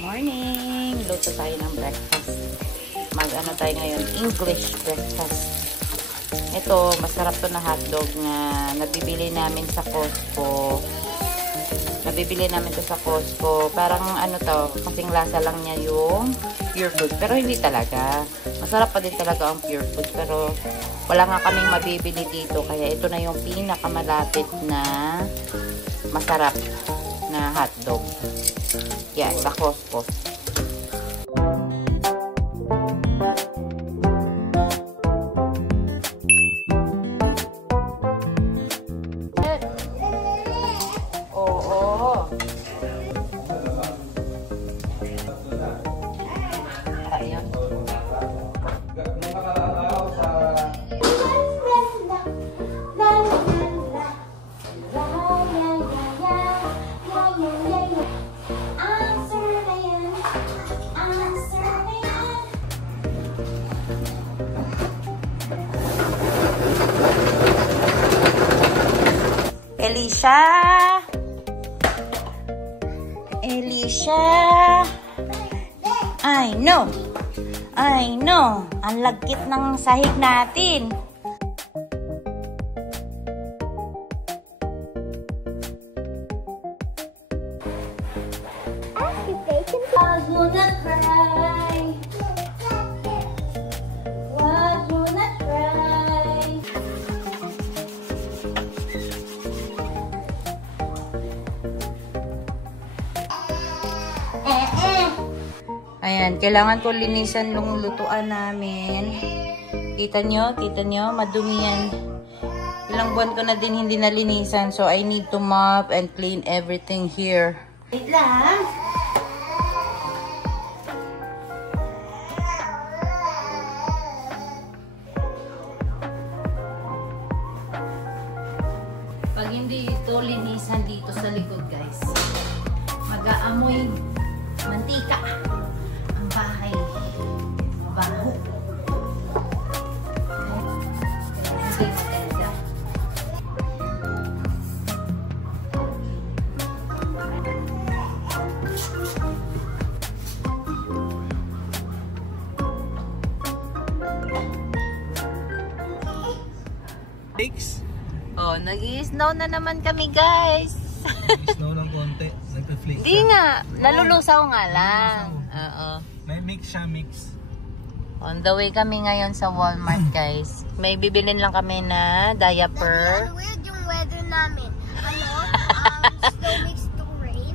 Morning! Luto tayo ng breakfast. Mag-ano tayo ngayon? English breakfast. Ito, masarap to na hotdog na nabibili namin sa Costco. Nabibili namin to sa Costco. Parang ano to, kasing lasa lang niya yung pure food. Pero hindi talaga. Masarap pa din talaga ang pure food. Pero wala nga kaming mabibili dito. Kaya ito na yung pinakamalapit na masarap na hotdog. Yan, sa Costco. Oo. Ayun. Elisha, I know, ang lagkit ng sahig natin. Wag mo na cry. Wag mo na cry. Ayan, kailangan ko linisan yung lutuan namin. Kita nyo, madumi yan. Ilang buwan ko na din hindi nalinisan. So, I need to mop and clean everything here. Wait lang. Pag hindi ito linisan dito sa likod, guys, mag-aamoy mantika. Bahay. Mabaho. Hindi maganda. Oh, nag-i-snow na naman kami, guys. Snow ng konti. Nagpa-flake. Hindi nga. Nalulusaw nga lang. Oo. May mix siya, mix. On the way kami ngayon sa Walmart, guys. May bibilin lang kami na diaper. Ano weird yung weather namin? Ano? Snow mixed to rain?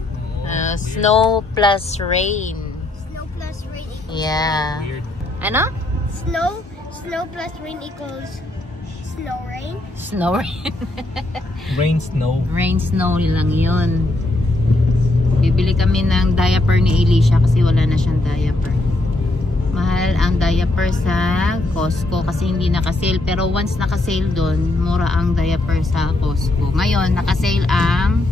Snow plus rain. Snow plus rain equals Yeah. Weird. Ano? Snow plus rain equals snow rain? Snow rain. Rain, snow. Rain, snow lang yun. Bibili kami ng diaper ni Elisha kasi wala na siyang diaper. Mahal ang diaper sa Costco kasi hindi naka-sale. Pero once naka-sale doon, mura ang diaper sa Costco. Ngayon, naka-sale ang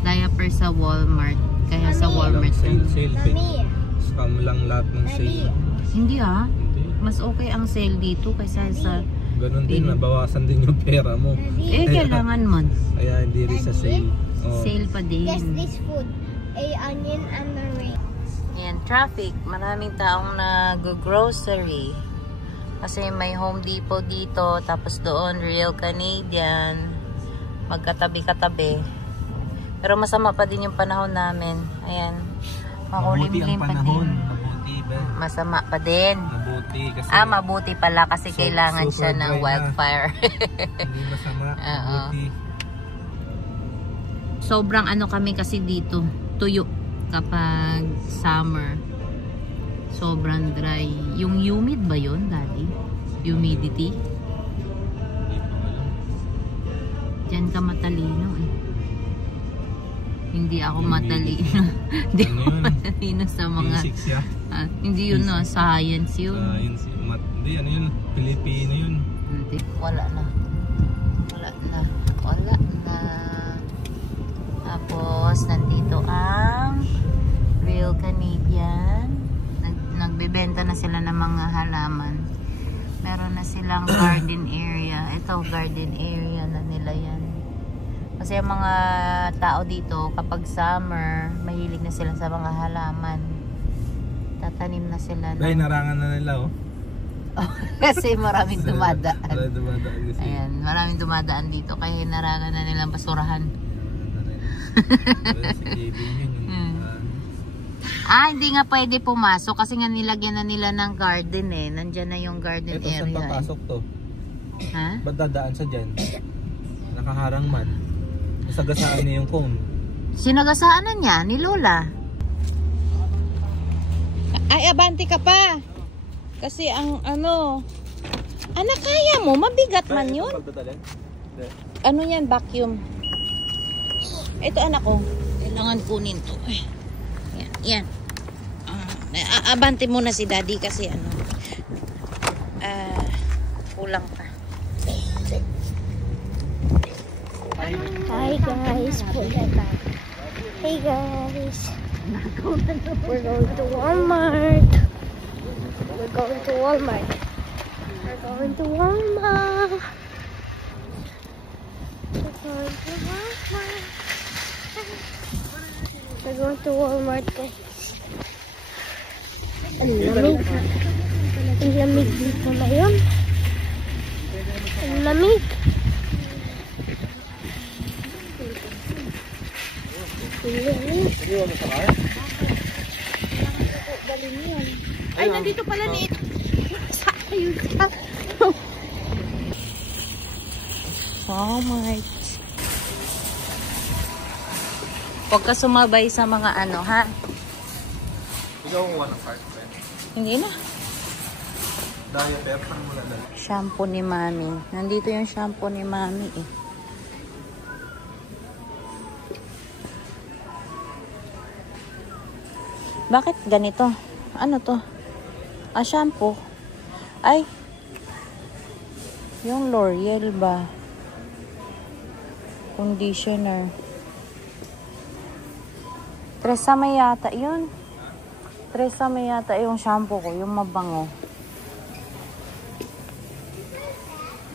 diaper sa Walmart. Kaya sa Walmart. Sale, Mami. Scam lang lahat ng sale. Hindi ah. Hindi. Mas okay ang sale dito kaysa sa... Ganun din, nabawasan din yung pera mo. Eh, kailangan man. Kaya hindi rin sa sale. Oh. Sale pa din. Guess this food. A onion and the rain. Ayan, traffic. Maraming taong nag-grocery. Kasi may Home Depot dito. Tapos doon, Real Canadian. Magkatabi-katabi. Pero masama pa din yung panahon namin. Ayan. Makulimlim pa din. Mabuti ba? Masama pa din. Mabuti. Kasi Mabuti pala kasi kailangan siya ng wildfire. hindi masama. Mabuti. Sobrang ano kami kasi dito. Tuyo kapag summer. Sobrang dry. Yung humid ba yun, Daddy? Humidity? Diyan ka matalino eh. Hindi ako matalino. Hindi ako matalino sa mga... Physics yan. Hindi yun no, science yun. Science. Hindi, ano yun? Pilipino yun. Hindi. Wala na. Wala na. Tapos, nandito ang Real Canadian. Nagbebenta na sila ng mga halaman. Meron na silang garden area. Ito, garden area na nila yan. Kasi yung mga tao dito, kapag summer, mahilig na sila sa mga halaman. Tatanim na sila. Dahil narangan na nila oh. Kasi maraming dumadaan. Maraming dumadaan kasi. Ayan, maraming dumadaan dito. Kaya narangan na nilang basurahan. Si Kevin yun. Hindi nga pwede pumasok kasi nga nilagyan na nila ng garden eh. Nandyan na yung garden Ito area. saan papasok to? Ha? Ba't dadaan sa dyan? Nakaharang man. Nasagasaan niya yung cone. Sinagasaan na niya ni Lola. Ay, abante ka pa. Kasi ang ano, anak, kaya mo, mabigat man yun. Ano yan, vacuum. Ito anak ko, kailangan kunin to. Yan, yan. Abante muna si daddy kasi ano, kulang pa. Hi guys, hey guys, we're going to Walmart. We're going to Walmart. We're going to Walmart. We're going to Walmart. We're going to Walmart, guys. Ang lamig. Ang lamig dito na yun. Ang lamig. Ay, nandito pala ni ayun ka. Walmart. Huwag ka sumabay sa mga ano, ha? Ikaw ang one of heart, friend. Hindi na. Dahil pepper mo na dala. Shampoo ni Mami. Nandito yung shampoo ni Mami eh. Bakit ganito? Ano to? Shampoo. Ay. Yung L'Oreal ba? Conditioner. Tresemme yata yun. Tresemme yata yung shampoo ko. Yung mabango.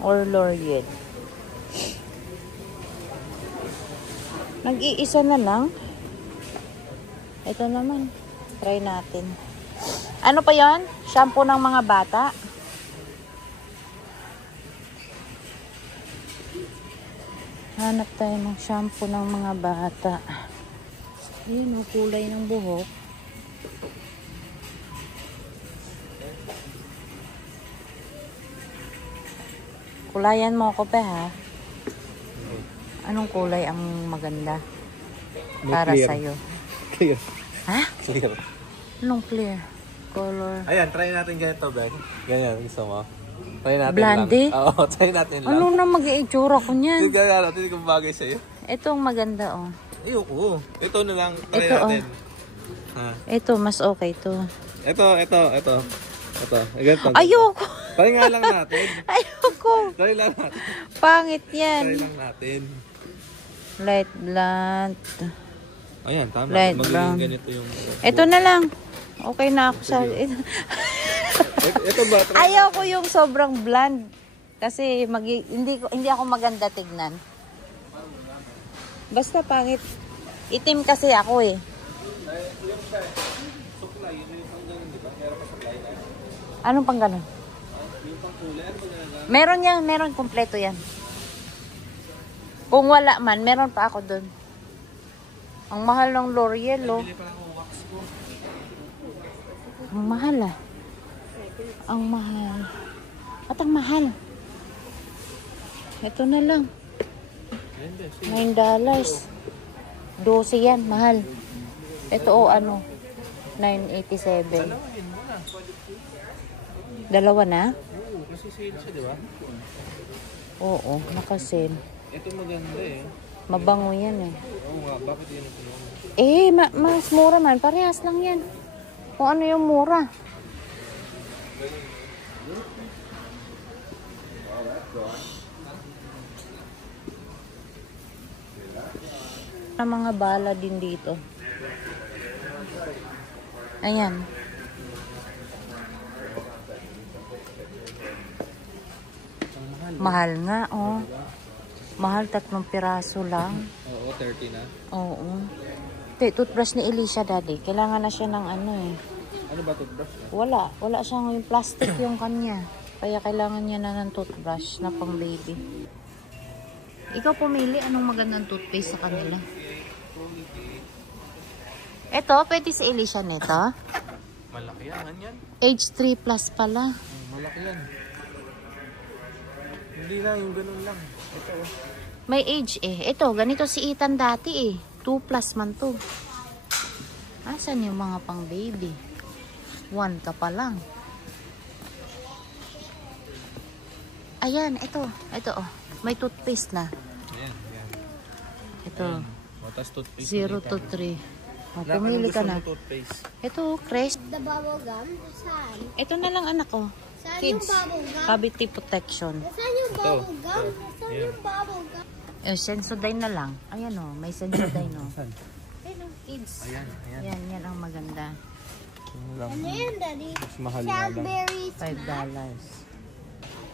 Or L'Oreal. Nag-iisa na lang. Ito naman. Try natin. Ano pa yon? Shampoo ng mga bata. Hanap tayo ng shampoo ng mga bata. Yun o, kulay ng buhok. Kulayan mo ako pa ha. Anong kulay ang maganda? Para sa'yo? Clear. Ha? Clear. Anong clear? Color. Ayan, try natin ganito, Ben. Ganyan, gusto mo? Try natin Blondie? lang. Oo, try natin lang. Ano na mag-i-itsura ko niyan? Tignan natin kung bagay sa'yo. Itong maganda oh. Ayoko. Ito na lang, try Ito, natin. Ha. Ito, mas okay to. Ito. Ganito. Ayoko! Try nga lang natin. Ayoko! Try lang natin. Pangit Try yan. lang natin. Light blonde. Ayan, tama. Light Magiging brown. ganito yung... Ito na lang. Okay na ako sa... Ito ba? Try. Ayoko yung sobrang blonde. Kasi hindi ako maganda tignan. Basta pangit. Itim kasi ako eh. Anong pang ganun? Meron yan, meron kompleto yan. Kung wala man, meron pa ako dun. Ang mahal ng L'Oreal, oh. Ang mahal, ah. Ang mahal. At ang mahal. Ito na lang. $9. 12 yan, mahal. Ito, oh, ano. $9.87. Dalawa na? Oo, kasi sale siya, di ba? Oo, nakasale. Ito maganda eh. Mabango yan eh. Oo nga, bakit yun ito? Mas mura man. Parehas lang yan. Kung ano yung mura. Na mga bala din dito. Ayan. Mahal nga, oh. Mahal, 3 piraso lang. Oo, 30 na. Oo. Toothbrush ni Elisha, daddy. Kailangan na siya ng ano eh. Ano ba toothbrush? Wala siyang yung plastic yung kanya. Kaya kailangan niya na ng toothbrush na pang baby. Ikaw pumili anong magandang toothpaste sa kanila. Ito, pwede si Elisha nito. Malaki yan. Age 3 plus pala. Malaki yan. Hindi na, yung ganun lang. Ito. May age eh. Ito, ganito si Ethan dati eh. 2 plus man to. Asan yung mga pang baby? 1 ka pa lang. Ayan, ito. Ito oh. May toothpaste na. Ayan. Ito. Matas toothpaste. 0 to 3. Pumili ka na. Toothpaste? Ito, Crest. The bubble gum? Saan? Ito na lang anak ko. Saan Kids. yung bubble gum? Cavity protection. Saan yung bubble gum? Saan yung bubble gum? Sensodyne na lang. Ayan oh, may Sensodyne oh. Saan? Ayun oh, kids. Ayan. Yan ang maganda. Ano lang. Ano yan, Daddy? Mas mahal nga lang. Cranberry $5.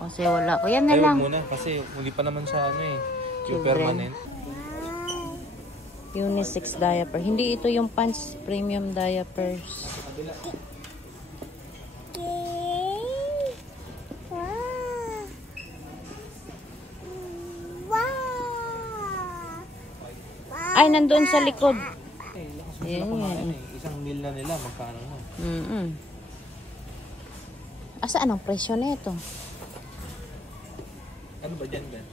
Kasi wala ko. Yan na Ay, lang. huwag muna kasi hindi pa naman sa ano eh. Yung Children. permanent. Unisex diaper. Hindi ito yung pants premium diapers. Ay, nandun sa likod. Eh, lakas mo Ayan, sila kumain yan. eh. Isang meal na nila, magkano na. Asa anong presyo na ito? Ano ba dyan, Ben?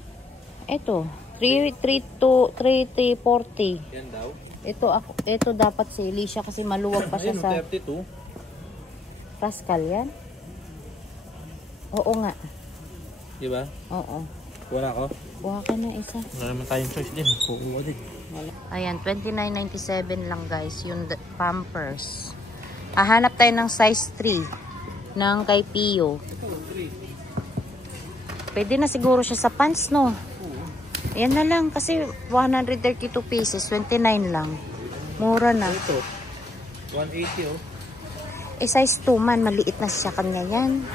Ito, 3,340. Yan daw? Ito dapat si Elisha kasi maluwag pa siya Ayun, sa 32. Pascal yan. Oo nga. Di ba? Oo. Wala ko. Kuha ka na isa. Wala naman tayong choice din. Kukuha din. Ayan, $29.97 lang guys, yung Pampers. Hahanap tayo ng size 3 ng kay Pio. Pwede na siguro siya sa pants, no? Ayan na lang, kasi 132 pieces, 29 lang. Mura na. Ito, 180 oh. Eh, size 2 man, maliit na siya kanya yan.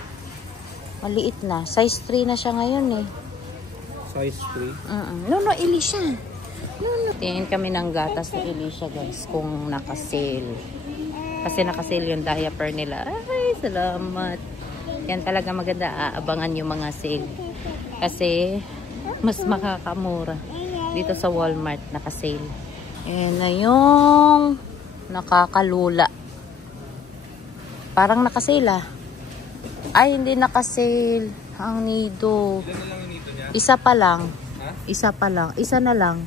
Maliit na. Size 3 na siya ngayon eh. Size 3. No, Elisha. No. Tingin kami ng gatas ni Elisha guys kung naka-sale. Kasi naka-sale yung diaper nila. Ay, salamat. Yan talaga maganda. Aabangan yung mga sale. Kasi mas makakamura. Dito sa Walmart naka-sale. Yan na yung nakakalula. Parang naka-sale ah. Ay, hindi naka-sale. Ang nido. Ilan na lang yung nito niya? Isa pa lang. Ha? Isa pa lang. Isa na lang.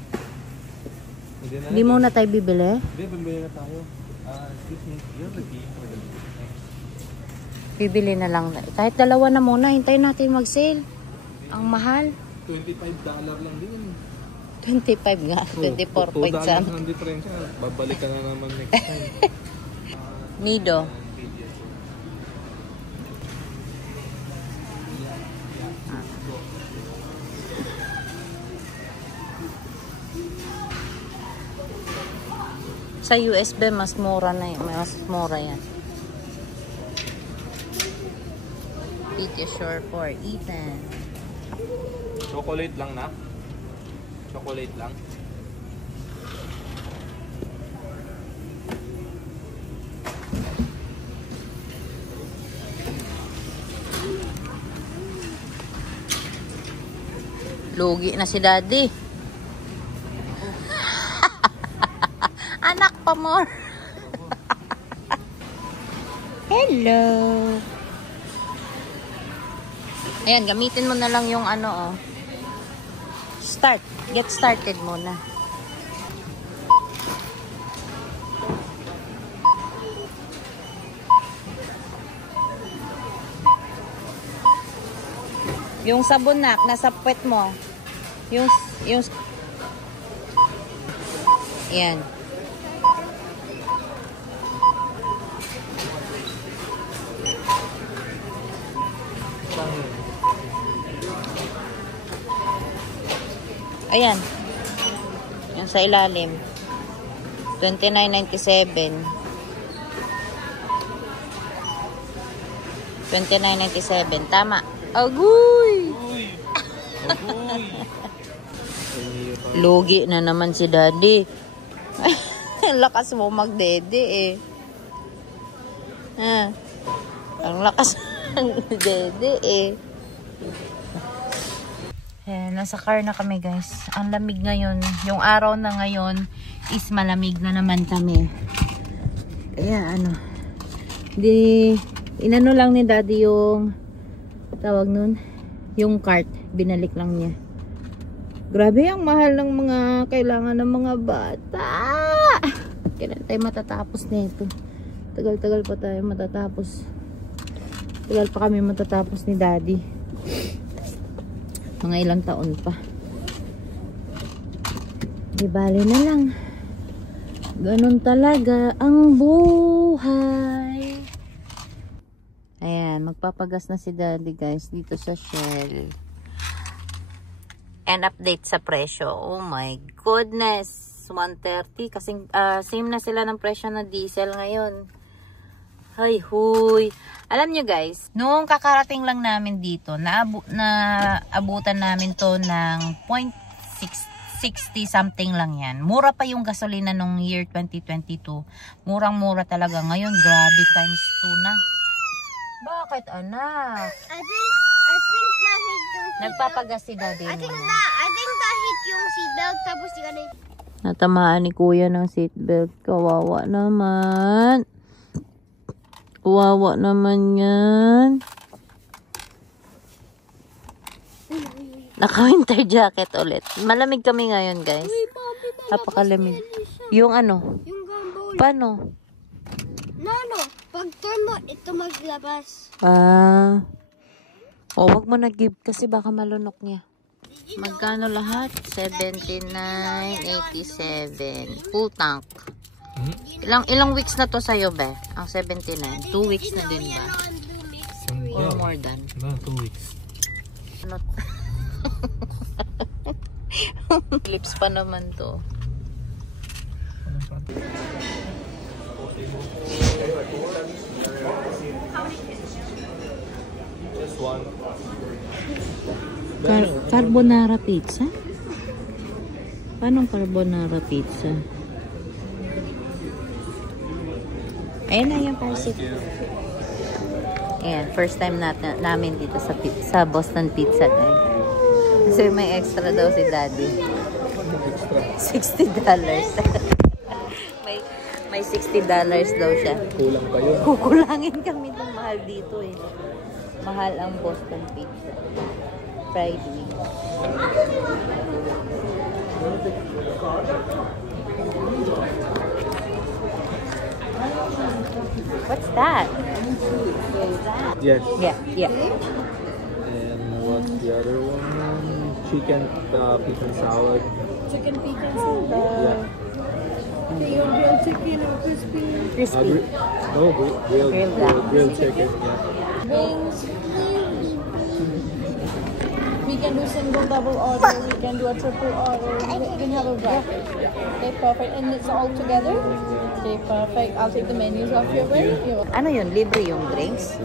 Hindi Hindi muna tayo bibili? Hindi, bibili na tayo. Excuse me. Yan, Bibili na lang. Kahit dalawa na muna. Hintayin natin mag-sale. Ang mahal. $25 lang din. 25 nga. 24 point $2 something. ang diferensya. Babalik ka na naman next time. Nido. Sa USB mas mura na yan. Mas mura yan. Pediasure for Ethan. Chocolate lang na? Chocolate lang? Lugi na si Daddy. Anak pa mo. Hello. Ayan, gamitin mo na lang yung ano, oh. Start. Get started muna. Yung sabon na, nasa puwet mo. Yung Ayan. Ayan. Yung sa ilalim. $29.97. $29.97. Tama. Agoy! Agoy! Lugi na naman si Daddy. Lakas mo magdede eh. Ang lakas ng dede eh. Nasa car na kami guys. Ang lamig ngayon. Yung araw na ngayon is malamig na naman kami. Kaya inano lang ni daddy yung tawag nun, yung cart. Binalik lang niya. Grabe ang mahal ng mga kailangan ng mga bata. Kailan tayo matatapos nito? Tagal-tagal pa tayo matatapos. Tagal pa kami matatapos ni daddy. Mga ilang taon pa. Di bale na lang. Ganun talaga ang buhay. Ayan, magpapagas na si daddy guys dito sa Shell. And update sa presyo. Oh my goodness. 130 kasi same na sila ng presyo na diesel ngayon. Ay huy. Alam nyo guys, noong kakarating lang namin dito, naabutan namin to ng 0.60 something lang yan. Mura pa yung gasolina nung year 2022. Murang-mura talaga. Ngayon, grabe times 2 na. Bakit anak? I think na-hit yung Nagpapagas si daddy. I think na-hit yung seatbelt tapos di ka na. Natamaan ni kuya ng seatbelt. Kawawa naman. Kawawa naman yan. Naka-winter jacket ulit. Malamig kami ngayon guys. Napakalamig. Yung Yung gumball. Paano? No. Pag turn mo, ito maglabas. Wag mo na-give kasi baka malunok niya. Magkano lahat? 79.87. Full tank. Ilang weeks na to sa'yo, be? Ang 79. 2 weeks na din ba? Or more than? No, 2 weeks. Clips pa naman to. Just one. Carbonara pizza? Paano carbonara pizza? Ayan na yung parsit. Ayan, first time namin dito sa Boston Pizza. Kasi may extra daw si daddy. $60. may $60 daw siya. Kulang pa yun. Kukulangin kami ng mahal dito eh. Mahal ang Boston Pizza. Fried wings. What's that? Yes. Yeah. And what's the other one? Chicken pecan salad. Chicken pecan salad. Yeah. Yung grilled chicken or crispy. Crispy. Grilled chicken. Yeah. Wings. We can do single double order. We can do a triple order. We can have a breakfast. Okay, perfect. And it's all together? Okay, perfect. I'll take the menus off your way. Ano yun? Libre yung drinks?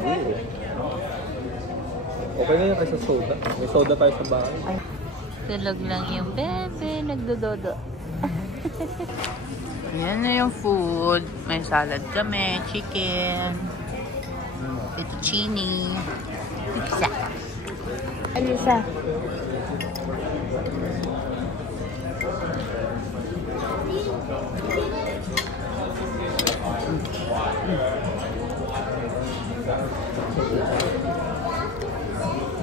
Okay na yun kaysa soda. May soda tayo sa bahay. Ay, tulog lang yung bebe. Nagdododo. Yan na yung food. May salad kami. Chicken. Fettuccine. Pizza. Ano siya?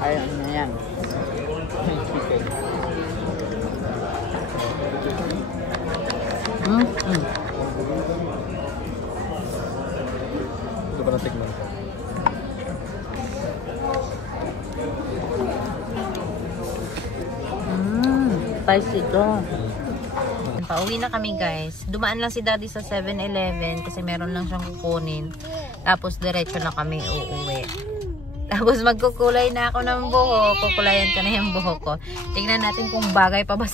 Ayan na yan. Ito pa natikman ko. Spicy ito. Pauwi na kami guys. Dumaan lang si daddy sa 7-Eleven kasi meron lang siyang kukunin. Tapos diretso na kami uuwi. Tapos magkukulay na ako ng buhok. Kukulayan ka na yung buhok ko. Tingnan natin kung bagay pa ba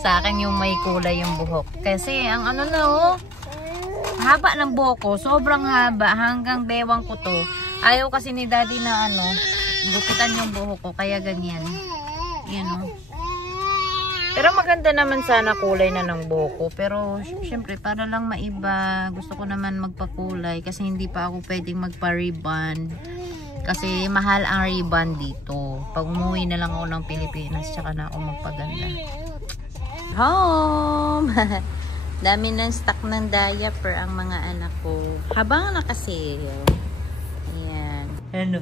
sa akin yung may kulay yung buhok. Kasi ang ano na haba ng buhok ko. Sobrang haba. Hanggang bewang ko to. Ayaw kasi ni daddy na gupitan yung buhok ko. Kaya ganyan. Yan Pero maganda naman sana kulay na ng buhok ko. Pero syempre para lang maiba, gusto ko naman magpakulay kasi hindi pa ako pwedeng magpa-rebond. Kasi mahal ang rebond dito. Pag umuwi na lang ako ng Pilipinas, tsaka na ako magpaganda. Home! Dami ng stock ng diaper ang mga anak ko. Habang nakasale. Ayan. Ano?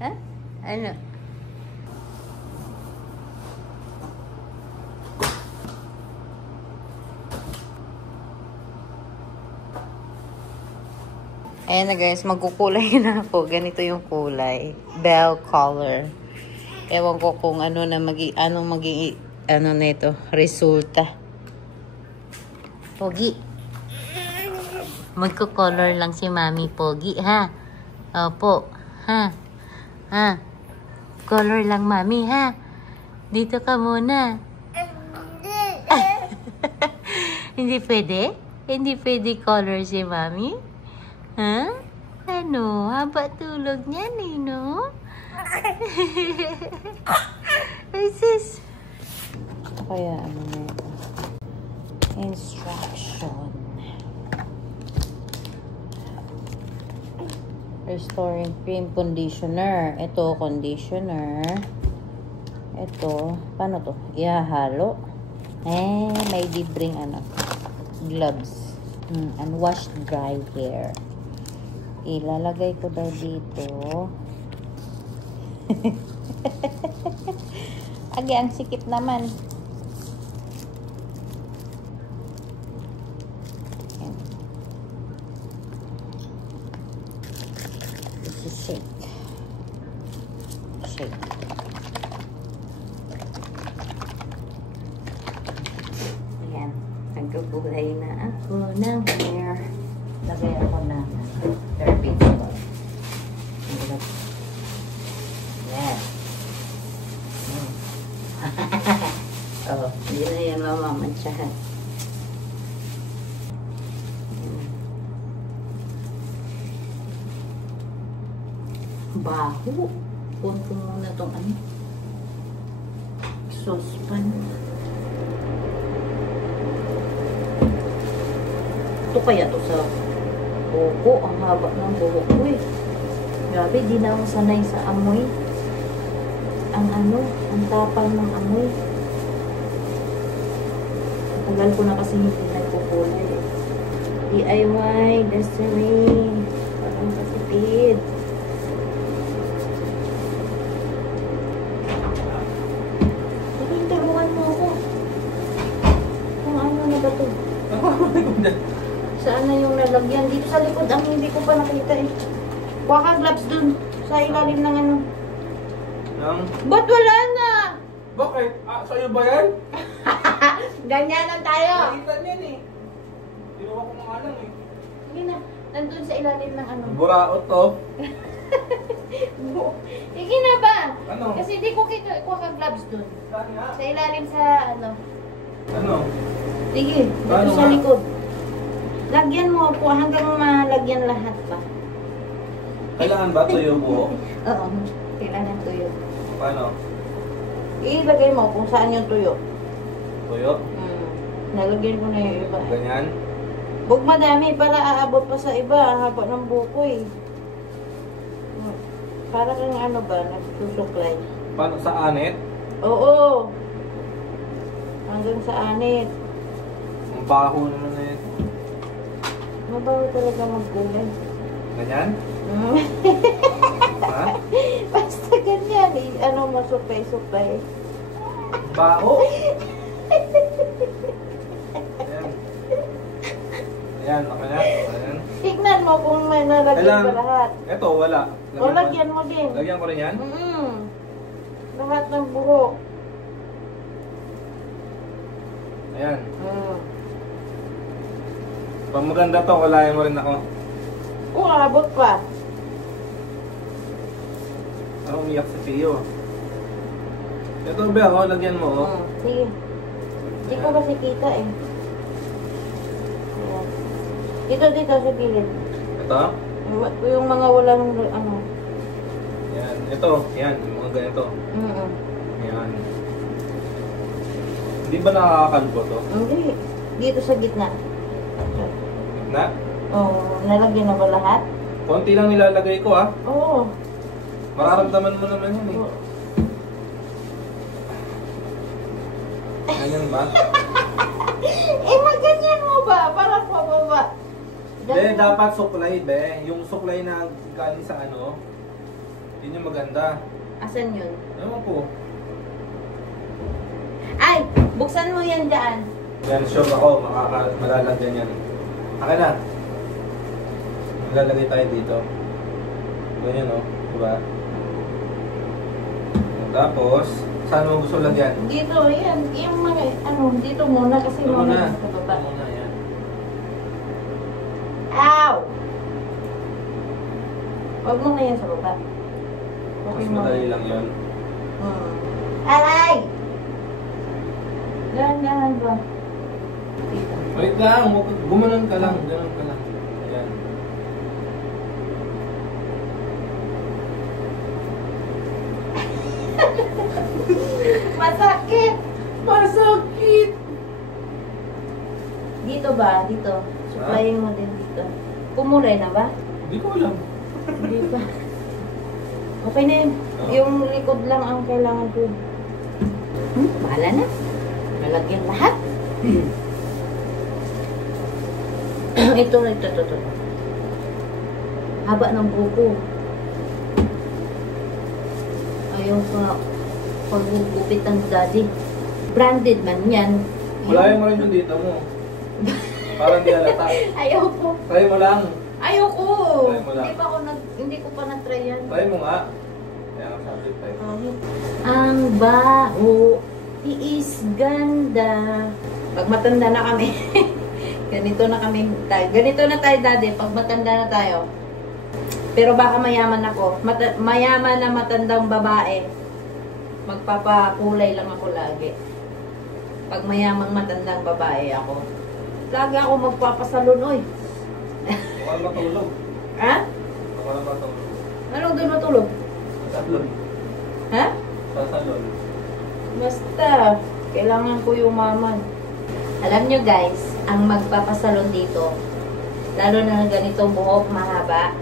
Ha? Ano? Ayan na guys, magkukulay na ako. Ganito yung kulay. Bell color. Ewan ko kung ano na maging na ito, resulta. Pogi. Magko-color lang si Mami Pogi, ha? Opo, ha? Ha? Color lang, Mami, ha? Dito ka muna. Hindi pwede? Hindi pwede color si Mami? Ha? Ano? Haba tulog niya, Nino? Ay, sis. Kaya ano na ito? Instruction. Restoring cream conditioner. Ito, conditioner. Ito, paano to? Ihahalo. May libreng gloves. Unwashed dry hair. Ilalagay ko daw dito. Agi, ang sikip naman. This is shake. Shake. Ayan. Nagkukulay na ako ng hair. Lagay ako na hair paste. Yes. Oh, hindi na yan mamamansyahan. Baho. Punto muna itong saucepan. Ito kaya to sa buhok. Ang haba ng buhok ko eh. Grabe, di na ako sanay sa amoy. Ang tapal ng amoy. Tagal ko na kasi hindi nagpukulay. DIY, Destiny. Parang kasipid. Tulungan mo ako. Kung ano na ba ito? Saan na yung nalagyan? Dito sa likod, ang hindi ko pa nakita eh. Kuha ka gloves dun. Sa ilalim ng Ba't wala na? Bakit? Sa'yo ba yan? Ganyanan tayo. Nakita niyan eh. Ginawa ko mga lang eh. Sige na. Nandun sa ilalim ng Buraot to. Sige na ba? Ano? Kasi di ko kita. Kuha ka gloves dun. Saan nga? Sa ilalim sa Ano? Sige. Dito Paano sa nga? likod. Lagyan mo po hanggang malagyan lahat pa. Kailangan ba tuyo buhok? Oo. Kailangan tuyo. Paano? Ilagay mo kung saan yung tuyo. Tuyo? Nalagyan ko na yung iba. Ganyan? Huwag madami para aabot pa sa iba. Haba ng buko eh. Para kang nagsusuklay. Paano? Sa anit? Oo. Hanggang sa anit. Ang baho naman na yun. Mabaho talaga magkulay. Ganyan? Ha? Basta ganyan eh. Masuklay-suklay. Baho? Ayan. Ayan, okay na. Ayan. Tignan mo kung may nalagyan pa lahat. Ito, wala. O, lagyan mo din. Lagyan ko rin yan? Lahat ng buhok. Ayan. Pag maganda to, kalayan mo rin ako. Oo, abot pa. Ako umiyak si Pio. Ito ba ako, lagyan mo oh. Sige. Hindi ko kasi kita eh. Ayan. Dito sa gilid. Ito? Yung mga walang Yan. Ito. Yan. Yung mga ganito. Yan. Hindi ba nakakakalbo to? Hindi. Dito sa gitna. Na? Oh, nalagyan na ba lahat? Konti lang nilalagay ko ah. Oo. Mararamdaman mo naman yun eh. Oh. Ganyan ba? Maganyan mo ba? Para pababa. Be, dapat suklay be. Yung suklay na galing sa ano, yun yung maganda. Asan yun? Ewan ko. Ay! Buksan mo yan dyan. Yan, sure ako, malalagyan yan. Akin na. Malalagay tayo dito. Ganyan o, diba? Tapos, saan mo gusto lagyan? Dito, yan. Yung mga, dito muna kasi Ito muna. sa baba. Ito muna, yan. Ow! Huwag mo na yan sa baba. Mas madali lang yun. Aray! Dahan-dahan ba? Dito. Wait lang, gumanon ka lang. Ganon ka lang. Ayan. Masakit! Masakit! Dito ba? Dito. Supplyin mo din dito. Kumulay na ba? Hindi ko alam. Hindi pa. Okay na yun. Yung likod lang ang kailangan ko. Bahala na. Nalagyan lahat. Ito. Haba ng buko. Ayaw sa paggugupit ng daddy. Branded man yan. Malayo mo rin yung dito mo. Parang di halata. Ayaw ko. Try mo lang. Ayaw ko. Try mo lang. Hindi ko pa na-try yan. Try mo nga. Kaya nga sabi, try mo. Ang baho. Is ganda. Pag matanda na kami. Ganito na tayo daddy. Pag matanda na tayo. Pero baka mayaman ako. Mayaman na matandang babae. Magpapakulay lang ako lagi. Pag mayamang matandang babae ako. Lagi ako magpapasalon, oy. Baka matulog. Ha? Baka matulog. Anong doon matulog? Sasalon. Ha? Sasalon. Basta, kailangan ko yumaman. Alam nyo guys, ang magpapasalon dito, lalo na ganitong buhok mahaba,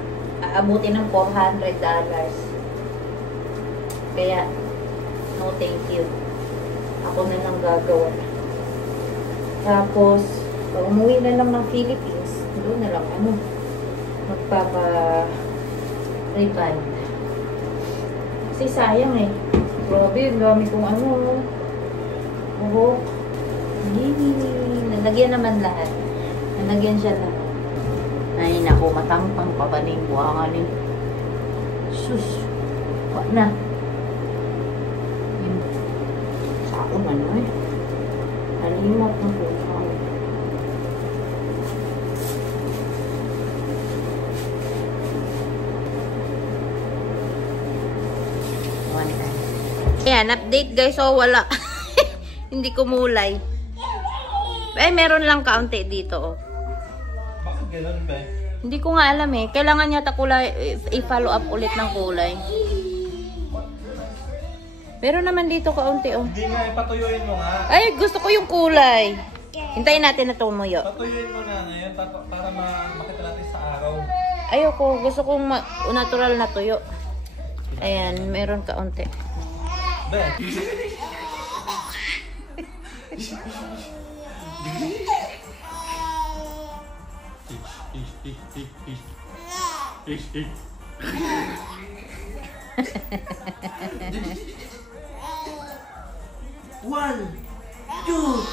aabutin ng $400. Kaya, no thank you. Ako na lang gagawa. Tapos, pag umuwi na lang ng Philippines, doon na lang magpapa-revive. Kasi sayang eh. Grabe, ang dami kong buhok. Nalagyan naman lahat. Nalagyan siya lahat. Ay, naku, matangpang pa ba ning buhangan eh. Sus, wak na. Sa ako man eh. Nalimot na po. Ayan, update guys. So, wala. Hindi kumulay. Eh, meron lang kaunti dito. Oh. Bakit ganun ba? Hindi ko nga alam eh. Kailangan yata kulay, i-follow up ulit ng kulay. Meron naman dito kaunti oh. Hindi nga, patuyuin mo nga. Ay, gusto ko yung kulay. Hintayin natin na tumuyo. Patuyuin mo na ngayon para makita natin sa araw. Ayoko, gusto kong natural na tuyo. Ayan, meron kaunti. Be. One, two,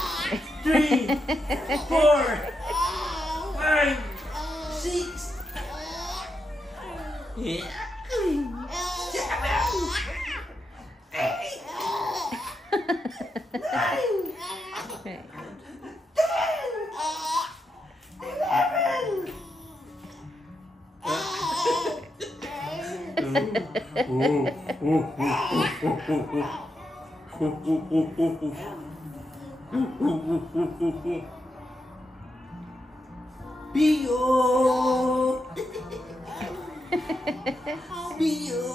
three, 4, 5, 6. Yeah. Bio. Bio.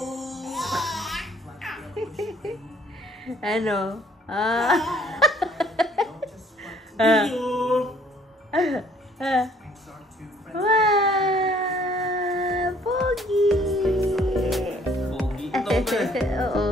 Ano? Ah. Wow! Pogi! Pogi. Ito pa. Oo.